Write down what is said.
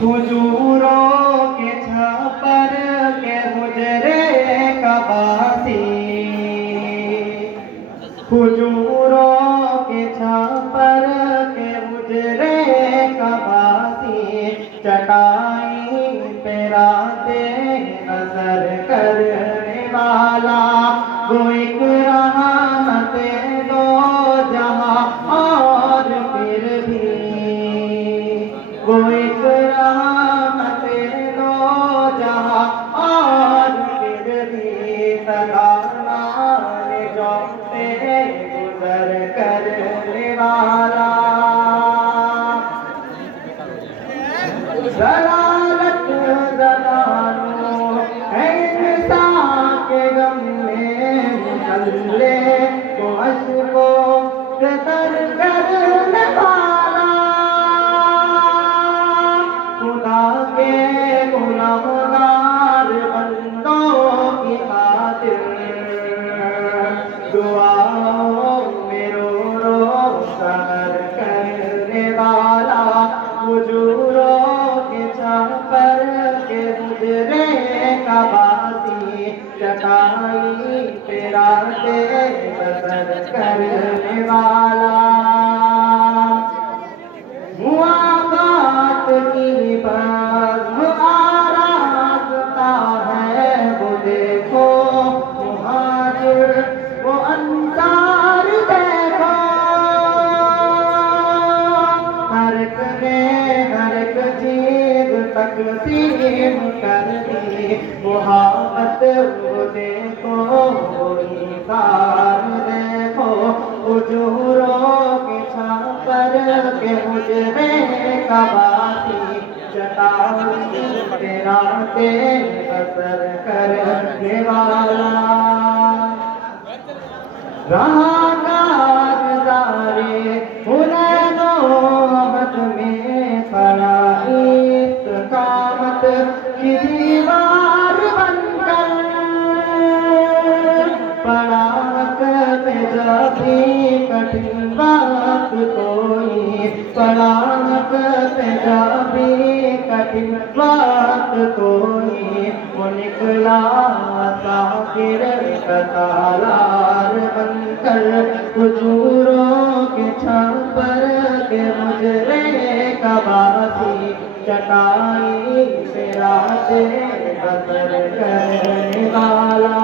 हुजूरों के छापर के हुजरे कबासी, हुजूरों के छापर के हुजरे कबासी, चटाई पे राते नजर करने वाला, वो एक रहमत दो जहां और फिर भी, वो एक रहमत दो जहां और फिर भी, सलाना जो तेरे गुजर करने वाला। जलालत जलालो है इंसान के गम में मुसल्ले को अश्कों से तर करने वाला, खुदा के गुनहगार बंदों की खातिर दुआओं में रो रो सहर करने वाला, हुजूरों के छापर के हुजरे कबासी, चटाई पे रातें बसर करने वाला। मुआबात की बज़्म आरास्ता है वो देखो, मुहाजिर वो अंसार देखो, हर एक ने हर एक चीज तकसीम कर दी, मुहाबत वो देखो, वो इंसार देखो, हुजूरों के छापर के हुजरे कबासी, चटाई पे रातें बसर करने वाला। रहा कारज़ारे हुनैनोबत में खड़ा इस्तकामत की दीवार बनकर, पड़ा वक्त पे जब भी कठिन वक्त कोई, पड़ा वक्त पे जब भी कठिन वक्त कोई, वो निकला साकिर का तालार बनकर, हुजूरों के छापर के हुजरे कबासी, चटाई पे रातें बसर करने वाला।